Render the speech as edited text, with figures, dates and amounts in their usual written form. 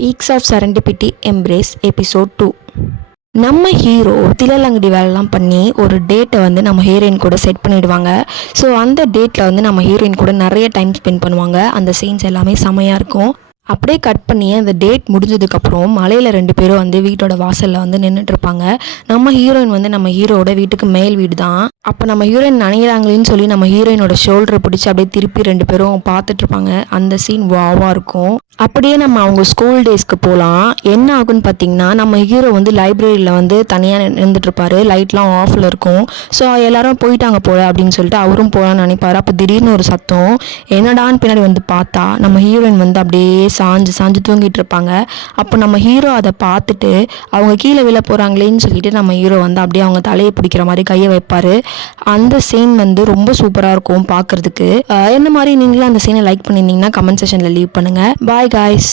Peaks of serendipity embrace episode 2. நம்ம hero திலலங்கடி வேலைலாம் பண்ணி ஒரு டேட்டை வந்து நம்ம ஹீரோயின் கூட செட் பண்ணிவிடுவாங்க. ஸோ அந்த டேட்டில் வந்து நம்ம ஹீரோயின் கூட நிறைய டைம் ஸ்பெண்ட் பண்ணுவாங்க. அந்த சீன்ஸ் எல்லாமே செமையாக இருக்கும். அப்படியே கட் பண்ணி அந்த டேட் முடிஞ்சதுக்கப்புறம் மலையில் 2 பேரும் வந்து வீட்டோட வாசலில் வந்து நின்றுட்டு இருப்பாங்க. நம்ம ஹீரோயின் வந்து நம்ம ஹீரோட வீட்டுக்கு மேல் வீடு தான். அப்போ நம்ம ஹீரோயின் நினைக்கிறாங்களேன்னு சொல்லி நம்ம ஹீரோயினோட ஷோல்டரை பிடிச்சி அப்படியே திருப்பி 2 பேரும் பார்த்துட்டு இருப்பாங்க. அந்த சீன் வாவாக இருக்கும். அப்படியே நம்ம அவங்க ஸ்கூல் டேஸ்க்கு போகலாம். என்ன ஆகுன்னு பார்த்தீங்கன்னா, நம்ம ஹீரோ வந்து லைப்ரரியில் வந்து தனியாக நின்றுட்டுருப்பாரு. லைட்லாம் ஆஃபில் இருக்கும். ஸோ எல்லாரும் போயிட்டாங்க போல அப்படின்னு சொல்லிட்டு அவரும் போகலான்னு நினைப்பாரு. அப்போ திடீர்னு ஒரு சத்தம், என்னடான்னு பின்னாடி வந்து பார்த்தா நம்ம ஹீரோயின் வந்து அப்படியே சாஞ்சு தூங்கிட்டு இருப்பாங்க. அப்போ நம்ம ஹீரோ அதை பார்த்துட்டு அவங்க கீழே விழ போகிறாங்களேன்னு சொல்லிட்டு நம்ம ஹீரோ வந்து அப்படியே அவங்க தலையை பிடிக்கிற மாதிரி கையை வைப்பார். அந்த சீன் வந்து ரொம்ப சூப்பராக இருக்கும் பார்க்குறதுக்கு. என்ன மாதிரி நீங்களும் அந்த சீனை லைக் பண்ணியிருந்தீங்கன்னா கமெண்ட் செக்ஷனில் லீவ் பண்ணுங்கள். பாய் guys.